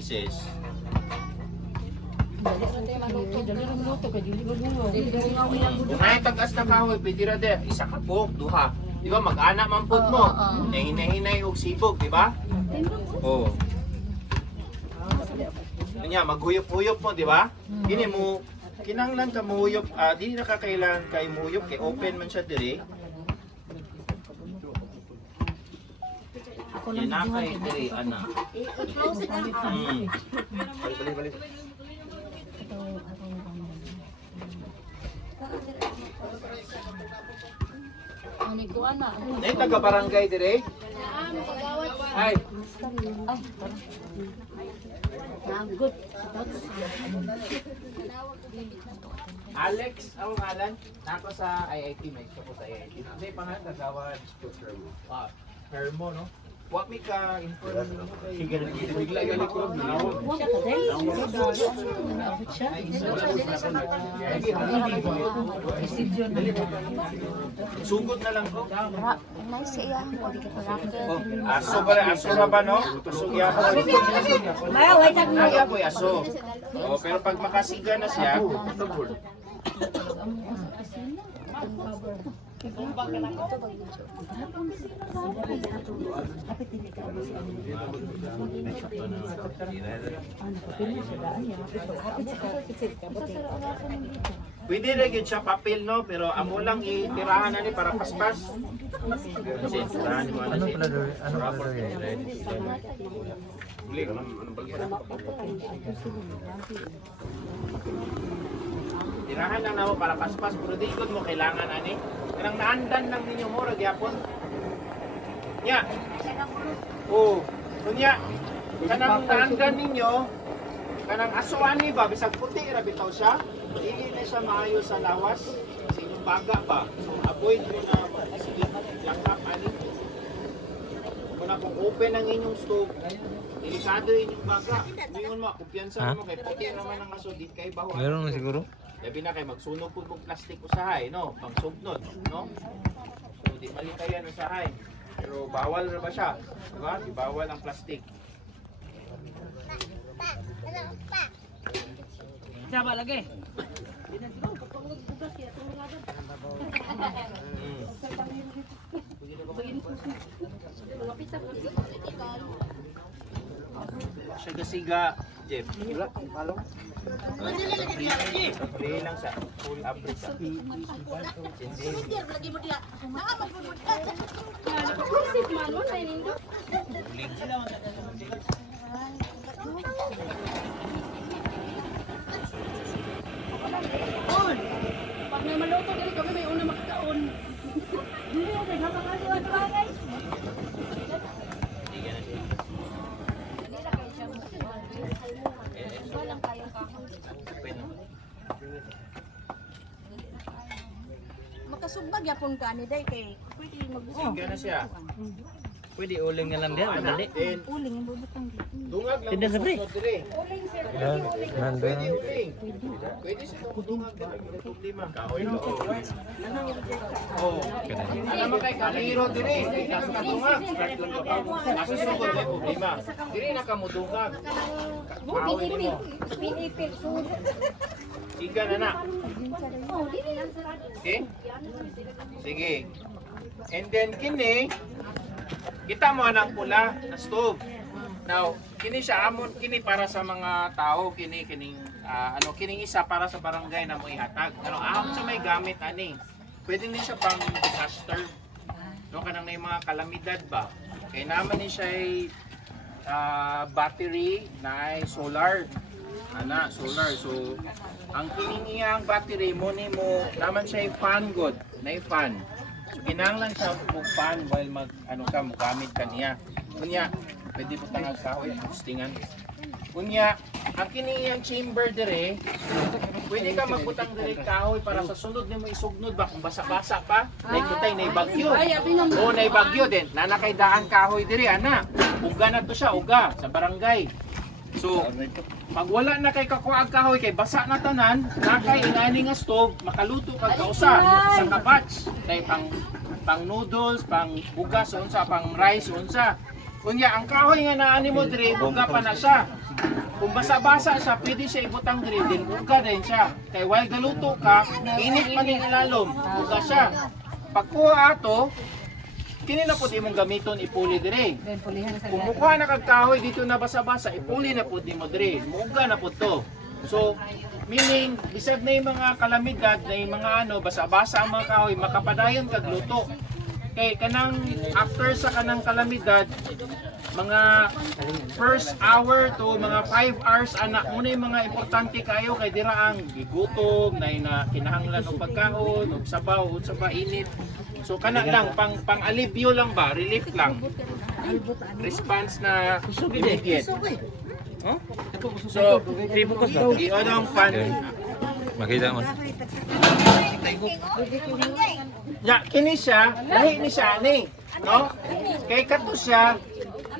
pieces. Kung ay tagas na kahoy, pwede ra de, isa ka buok, duha. Di ba, mag-ana man pud mo. Nahinay-hinay og sibog, di ba? Oo. Kanya, maghuyop-huyop mo, di ba? Dini mo, kinanglan ka muhuyop, di na ka kailangan kay muhuyop, kay open man siya diri. Yan na kay diri, ana. Balik. Nay taga barangay dire? Ay. Good. Alex, ako ngalan. Nako sa IIT, may gusto ko sa IIT. Hindi, pangalan kagawad. Hermo, no? Wa mi ka inform mo kay bigla gali ko nawag. Sugod na lang ko. Nice iya. Hindi ka Aso ra ba no? Tusog ya ko. Naya po aso. Oh, pero pag makasiga na siya, pwede rin yun siya papel, no? Pero amo lang itirahan na ni para paspas. Kasi tirahan mo ano pala doon? Ano pala doon? Uli, anong bagay? Tirahan lang na mo para paspas, pero di ikot mo kailangan ani. Kanang naandan lang ninyo mo, ragyapon. Nya. Oo. Kunya, kanang naandan ninyo, kanang aso ani ba, bisag puti, rabitaw siya. Dili na siya maayo sa lawas. Kasi inyong baga ba. So, avoid mo na langkap ani. Kung kung open ang inyong stove, delikado inyong baga. Ngayon mo, kumpiyansa mo kay puti naman ang aso, di kay baho. Meron na siguro? Labi na kay magsunog po kong plastic usahay, no? Pang sugnod, no? So, di malikayan usahay. Pero bawal na ba siya? Diba? Di bawal ang plastic. Siapa lagi? Siya gasiga, Jeff. Wala, palo. Free lang siya. Full abri siya. Pag may maluto dito kami may una makakaon. Dili ay napakaluan bagay. Makasugbag yapon ka ni day kay pwede mag-uong. Siga na siya. Pwede uling na lang diyan, madali. Then, Uling ang bubutang dito. dungag lang Tinda sa mo free. susunod dire. Yan, Pwede nandun. uling. Pwede siya dungag lang. Itong lima. Kahoy lo. Oh. Alam mo kay kaliro dire. Nasa kadungag. Nasa sugod may problema. Dire na ka mo dungag. Kahoy mo. Pinipil sud. Siga na na. Oh, dili lang Okay? Sige. And then kini, kita mo ang pula na stove. Now, kini siya amon kini para sa mga tao, kining kining isa para sa barangay na mo ihatag. Ano amon sa may gamit ani. Pwede din siya pang disaster. No kanang may mga kalamidad ba. Kay naman ni siya ay battery na ay solar. Solar. So, ang kining iyang battery mo ni mo naman siya ay fan god, na fan. So, kinahanglan siya og fan while mo gamit kaniya. Kunya, pwede po tangag kahoy, hostingan. Kunya, ang kining iyang chamber dire, pwede ka magbutang dire kahoy para sa sunod nimo isugnod ba kung basa-basa pa, naikutay na bagyo. Oo, na bagyo din. Nanakay daan kahoy dire, ana. Uga na to siya, uga sa barangay. So, pag wala na kay kakuag kahoy kay basa na tanan, nakay ingani nga stove, makaluto kag kausa sa kabatch. Kay pang noodles, pang bugas unsa, pang rice unsa. Kunya ang kahoy nga naani mo diri, buga pa na siya. kung basa-basa siya, pwede siya ibutang diri, din uga din siya. Kay while galuto ka, init pa ning ilalom, uga siya. Pagkuha ato, kini na pud imong gamiton ipuli diri. Kung mukha na kag kahoy dito na basa-basa, ipuli na pud nimo diri. Muuga na pud to. So, meaning bisag na yung mga kalamidad, na yung mga basa-basa ang mga kahoy, makapadayon kag luto. Kay kanang after sa kanang kalamidad, mga first hour to mga 5 hours anak muna yung mga importante kayo kay dira ang gigutom na kinahanglan og pagkaon og sabaw ug sa init. So kana lang pang alivio lang ba, relief lang. Response na immediate. Huh? So, iodong fan. Makita mo. Ya, kini siya, lahi ni siya ani, no? Kay kato siya,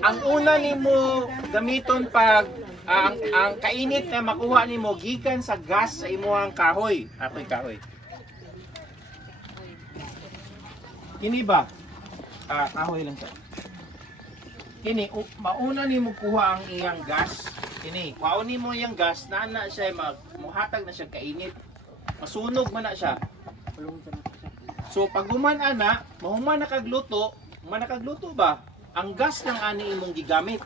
ang una nimo gamiton pag ang kainit na makuha nimo gikan sa gas sa imuhang kahoy. Ako'y kahoy. Kini ba? Kahoy lang siya. Kini mauna nimo kuha ang iyang gas. Kini, kuhaon nimo iyang gas na siya muhatag na siya kainit. Masunog man na siya. So pag human ana, mahuman nakagluto ba? Ang gas ng ani imong gigamit.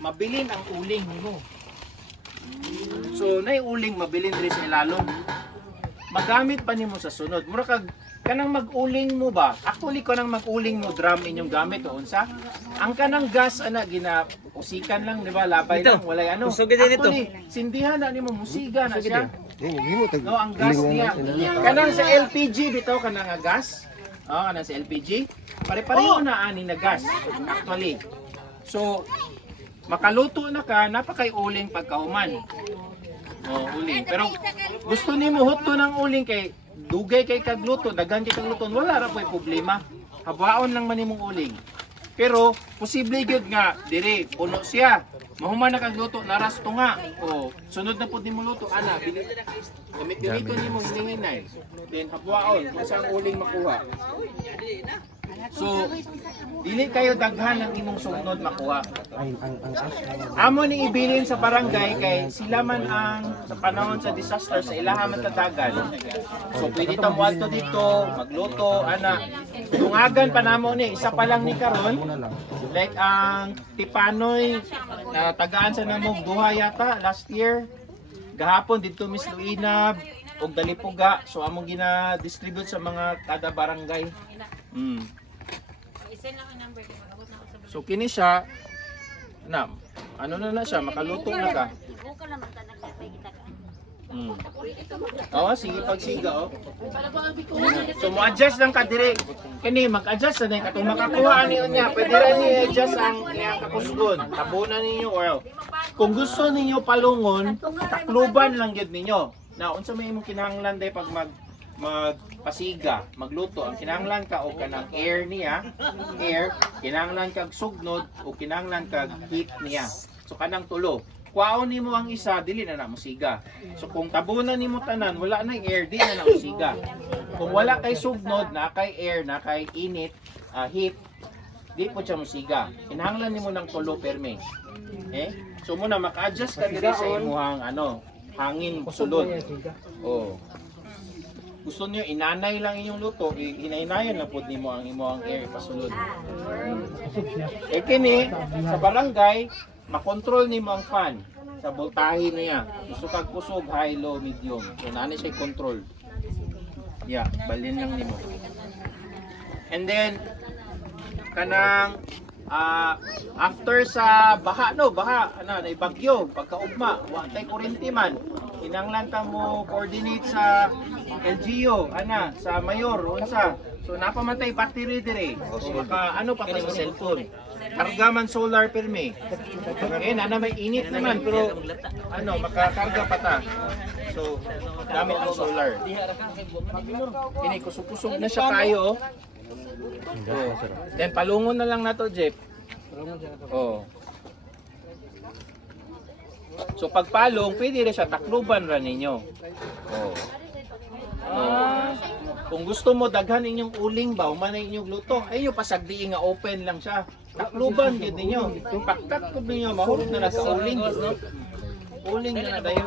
Mabilin ang uling nimo. So nay uling mabilin diri sa ilalom. Magamit pa nimo sa sunod. Mura kag kanang mag-uling mo ba? Actually kanang mag-uling mo drum inyong gamit o unsa? Ang kanang gas ana usikan lang di ba? Labay Dito. lang walay ano. Usog din dito. Actually sindihan na nimo musiga na siya. Gimutag. No, ang gas niya. Kanang sa LPG bitaw kanang nga gas. Oh, kanang sa LPG. Pare-pareho na ani na gas actually. So makaluto na ka, napakay uling pagkahuman. Oh, uling. Pero gusto nimo hutto ng uling kay dugay kay kagluto, daghan kay kagluto, wala ra po'y problema. Habaon lang man nimong uling. Pero posible gyud nga diri puno siya. Mahuman na kagluto, naras to nga. O, sunod na pud nimo luto ana, gamit-gamiton nimo hininginay. Then habwaon kung saan uling makuha. So, dili kayo daghan ng imong sugnod makuha. Amo ni ibilin sa barangay kay sila man ang sa panahon sa disaster sa ilaha man tatagan. So pwede ta moadto dito, magluto ana. Tungagan pa namo ni isa pa lang ni karon. Like ang Tipanoy na tagaan sa namog duha yata last year. Gahapon dito Miss Luina og Dalipuga. So among gina-distribute sa mga kada barangay. So kini siya na na siya makaluto na ka. Oo, sige pagsiga oh. So mo-adjust lang ka dire. Kini mag-adjust na katong makakuha niyo niya. Pwede ra ni adjust ang iyang kakusgon. Tabunan ninyo or kung gusto ninyo palungon, takluban lang gyud ninyo. Na unsa may imong kinahanglan day pag magpasiga, magluto, ang kinahanglan ka o kanang air niya, kinahanglan kag sugnod o kinahanglan kag heat niya. So kanang tulo. Kuhaon nimo ang isa, dili na musiga. So kung tabunan nimo tanan, wala na air, di na musiga. Kung wala kay sugnod, na kay air, na kay init, heat, di po siya musiga. Kinahanglan nimo ng tulo perme. So muna maka-adjust ka diri sa imuhang hangin sulod. Oh. Gusto niyo inanay lang inyong luto, hinaynayan lang po nimo ang imong air pasulod. Kini sa barangay, makontrol nimo ang fan sa voltahe niya. Gusto kag kusog, high, low, medium. So naani siya control. Yeah, balin lang nimo. And then kanang after sa baha na bagyo, pagkaugma, wa tay kuryente man. Kinahanglan ta mo coordinate sa LGU, sa mayor, unsa. So napamantay battery dire. So maka pa sa cellphone. Karga man solar perme. Nana may init naman pero makakarga pa ta. So gamit ang solar. Kini kusog-kusog na siya kayo. Then palungon na lang nato, Jeff. Oh. So pagpalong, pwede rin siya takluban ra ninyo. Oh. Kung gusto mo daghan inyong uling ba, humanay inyong luto, ayun pasagdi nga open lang siya. Takluban gyud ninyo. Pakkat ko ninyo mahurot na sa uling. Uling na na dayon.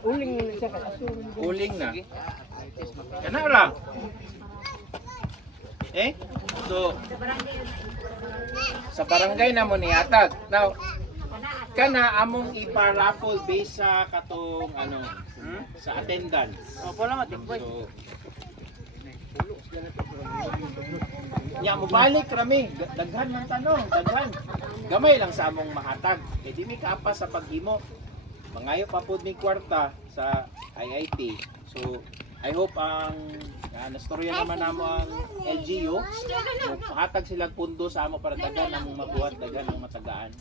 Uling na siya kasi aso. Uling na. Kana ra. So sa barangay na mo nihatag. Now, kana among ipa-raffle based sa katong ano, sa attendance. Opo lang ate. So, nya mo balik rami, daghan man tanong, daghan. Gamay lang sa among mahatag. Kay di mi kaapa sa paghimo. Mangayo pa pud mi kwarta sa IIT. So, I hope ang nastorya naman namo ang LGU. So, pahatag silang pundo sa amo para daghan among mabuhat, daghan ang matagaan.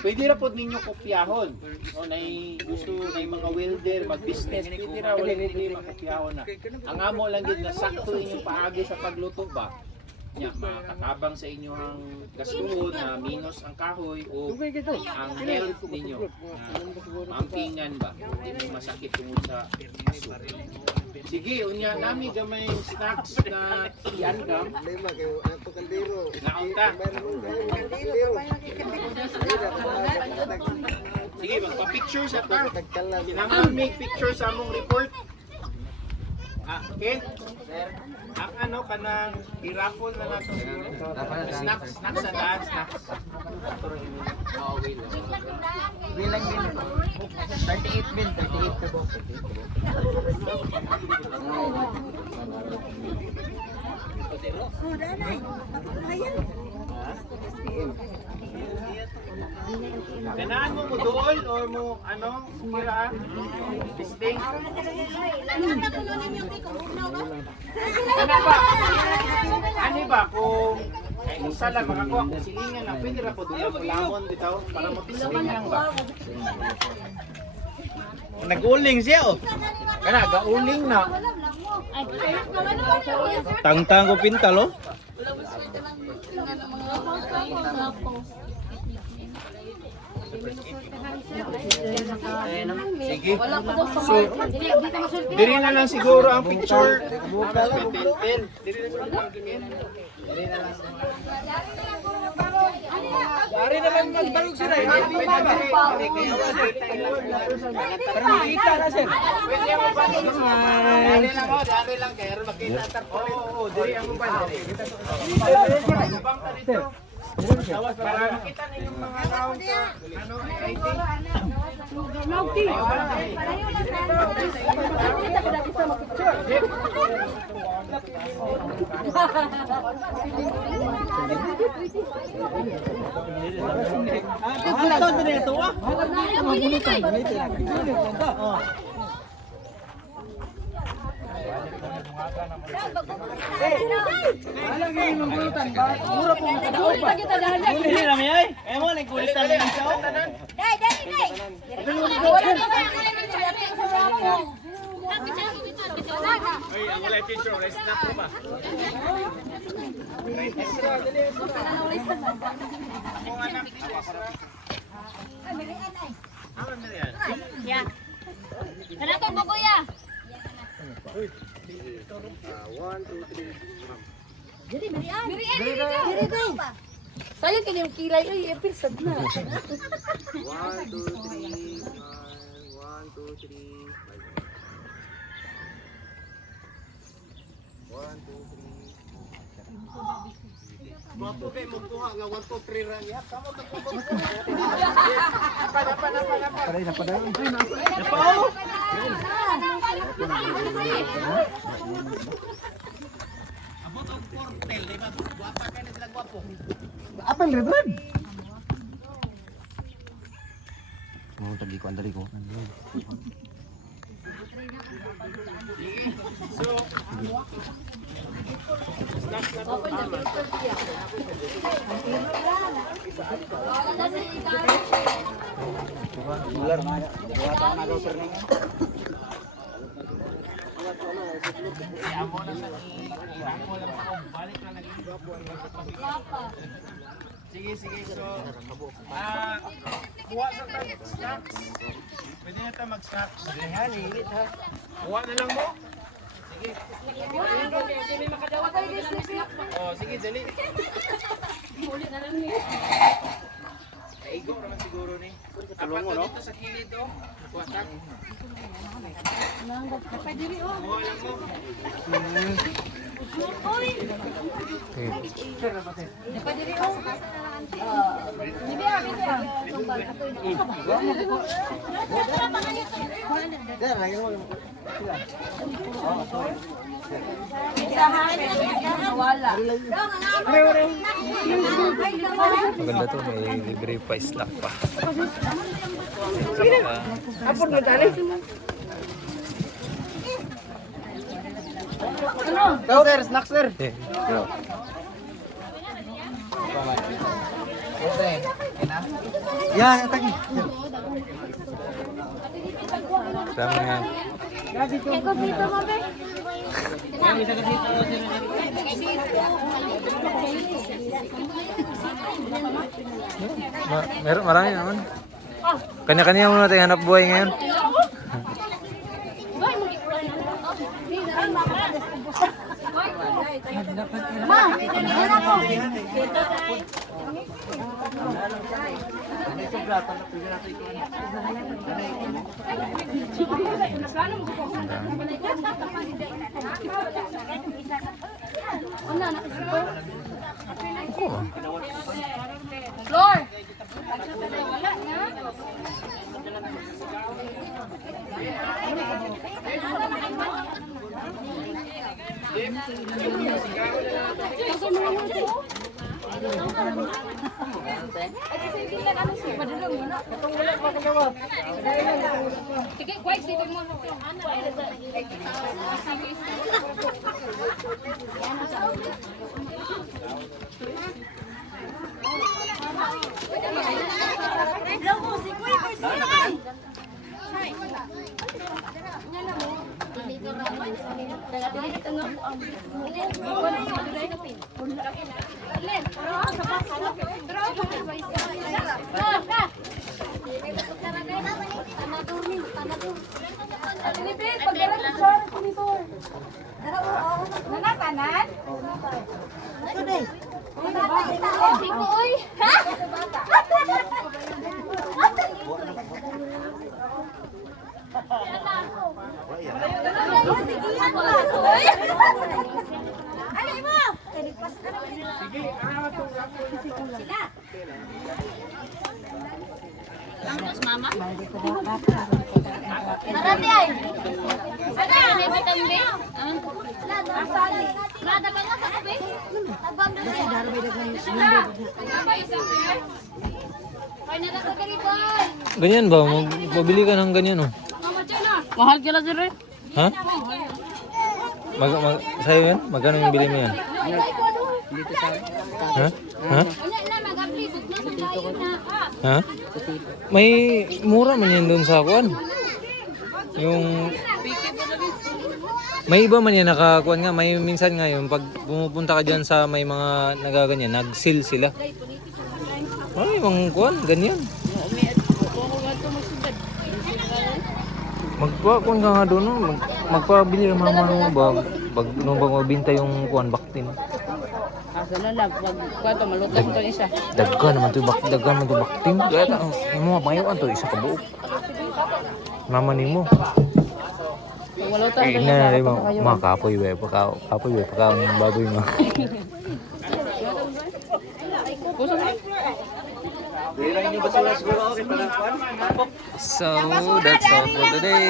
Pwede ra pod ninyo kopyahon. O nay gusto nay mga welder mag-business, pwede ra wala nili makopyahon na. Ang amo lang gid na sakto inyong paagi sa pagluto ba. Nya makatabang sa inyong gastuhon na minus ang kahoy o ang health ninyo. Mampingan ba? Hindi mo masakit tungod sa aso. Sige, unya nami gamay snacks na iangam. Naunta. Sige, magpa-picture sa ta. Kailangan make picture sa among report. Okay? Ang ano kanang i-raffle na nato siguro. Snacks na daan, snacks. Bilang din. 38 min, 38 ka boss. Kanaan mo mo doon o mo ano? Kira? Bisting? Ano ba? Ano ba kung isa lang makakuha kung silingan lang, pwede ra po doon ang lamon dito para mapislingan ba? Nag-uling siya oh. Kana, gauling na. Tangtang ko pintal oh. Sige. So, diri na lang siguro ang picture. Dari naman magbalog sila. Happy mama. Pero makita na sir. Pwede mo ba dito? Dari lang ho, dari lang kaya makita ta. Oo, diri ang uban. Ubang ta dito. Para makita ninyong mga round sa ano IT. Nauti. Ito din ito ah. Alam mo yung mangulutan ba? Mura po makadaog ba? Hindi na may ay. Eh mo nagkulit na lang siya. Ay, ang wala picture, rest na po ba? Kung anak ni Ezra. Aman na yan. Ya. Kenapa buku ya? Jadi berian. Berian. Saya kini yung kilay ay episode na. 1, 2, 3, 1, 2, 3, 1, 2, 3. Mapo kay mo kuha nga 1 2 3 ra niya. Kamo to ko. Apa. Aray na pa daw. Abot og portal, di ba? Guwapa ka na sila guwapo. Apel rebad. Mau tagi ko andali ko. So, snacks na to tama. Ular na. Wata na daw sir ning. Amo na sa amo lang ako. Balik na naging guwapo ang Sige. So, kuha sa snacks. Pwede na tayo mag-snacks. Kuha na lang mo. Sige. Oh, sige, dali. Igo naman siguro ni. Apat to dito sa kilid oh. Watak. Oo, alam mo. Maganda to, may libre pa snack pa. Apon mo dali. Go sir, snack sir. Eh, Yan, atagi. sama yan. Marami naman. Kanya-kanya muna tayo hanap buhay ngayon. Floor! Sige, kwek, sige mo. Nanatanan? Uy! Ha? Marami ay. Ada, may bitambe. Asali. Nada ba nga sa kape? Tabang na siya. Ay, nalata ka rin, boy. Ganyan ba? Magbabili ka ng ganyan oh. Mahal kila sir. Ha? Sa'yo yan? Magkano yung bili mo yan? Ha? Ha? Wala na, mag-apply. Bug na, magbayin na. Ha? May mura man yan doon sa kuan. Yung may iba man yan nakakuan nga, may minsan nga yun pag pumupunta ka diyan sa may mga nagaganyan, nag-sale sila. Ay, mga kuan ganyan. Magkuan ka nga doon, no? Magpabili ka mama mo ba? Pag no ba mabinta yung kuan baktin. Asa na lang pag kwato malutang to isa. Daggan naman to baktin. Kaya ta, mo mayo to isa ka buok. Mama nimo. Pag malutang to Na rin mga kapoy ba ang baboy mo. So that's all for today.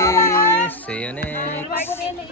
See you next.